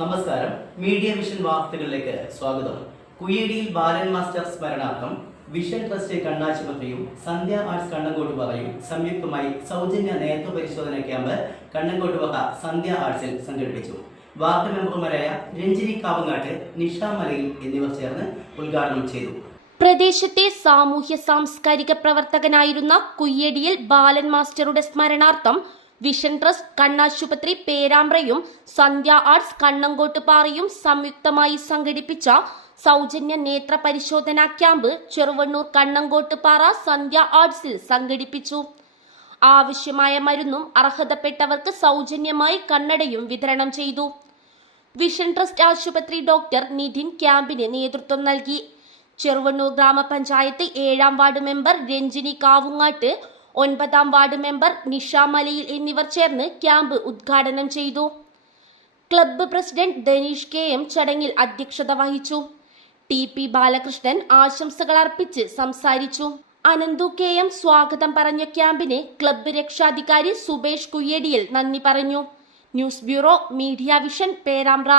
നമസ്കാരം. Media vision വാർത്തകളിലേക്ക് സ്വാഗതം. കുയേടിയിൽ ബാലൻ മാസ്റ്റർ സ്മരണാർത്ഥം വിഷൻ ട്രസ്റ്റ് കണ്ണാശുപത്രിയും സന്ധ്യ ആർട്സ് കണ്ണങ്കോട്ട് പറയും. സംയുക്തമായി സൗജന്യ നേത്ര പരിശോധന ക്യാമ്പ് കണ്ണങ്കോട്ട് വക സന്ധ്യ ആർട്സിൽ സംഘടിപ്പിച്ചു. വാർഡ് മെമ്പർമാരായ രഞ്ജിനി കാവങ്ങാട്ട് നിഷ മലയിൽ എന്നിവർ ചേർന്ന് ഉദ്ഘാടനം ചെയ്തു. പ്രദേശത്തെ സാമൂഹ്യ സാംസ്കാരിക പ്രവർത്തകനായിരുന്ന കുയ്യടിയിൽ ബാലൻ മാസ്റ്ററുടെ സ്മരണാർത്ഥം വിഷൻ ട്രസ്റ്റ് കണ്ണാശുപത്രി പേരാമ്പ്രയും സന്ധ്യ ആർട്സ് കണ്ണങ്കോട്ടുപാറയും സംയുക്തമായി സംഘടിപ്പിച്ച സൗജന്യ നേത്ര പരിശോധനാ ക്യാമ്പ് ചെറുവണ്ണൂർ കണ്ണങ്കോട്ടുപാറ സന്ധ്യ ആർട്സിൽ സംഘടിപ്പിച്ചു. ആവശ്യമായ മരുന്നും അർഹതപ്പെട്ടവർക്ക് സൗജന്യമായി കണ്ണടയും വിതരണം ചെയ്തു. വിഷൻ ട്രസ്റ്റ് ആശുപത്രി ഡോക്ടർ നിധിൻ ക്യാമ്പിന് നേതൃത്വം നൽകി. ചെറുവണ്ണൂർ ഗ്രാമപഞ്ചായത്ത് ഏഴാം വാർഡ് മെമ്പർ രഞ്ജിനി കാവുങ്ങാട്ട് ഒൻപതാം വാർഡ് മെമ്പർ നിഷ മലയിൽ എന്നിവർ ചേർന്ന് ക്യാമ്പ് ഉദ്ഘാടനം ചെയ്തു. Club president Dhaneesh K M ചടങ്ങിൽ അധ്യക്ഷത വഹിച്ചു. ടി പി ബാലകൃഷ്ണൻ ആശംസകൾ അർപ്പിച്ച് സംസാരിച്ചു. അനന്തു കെ എം സ്വാഗതം പറഞ്ഞ ക്യാമ്പിന് ക്ലബ്ബ് രക്ഷാധികാരി സുബേഷ് കുയ്യടിയിൽ നന്ദി പറഞ്ഞു. News bureau media vision Perambra.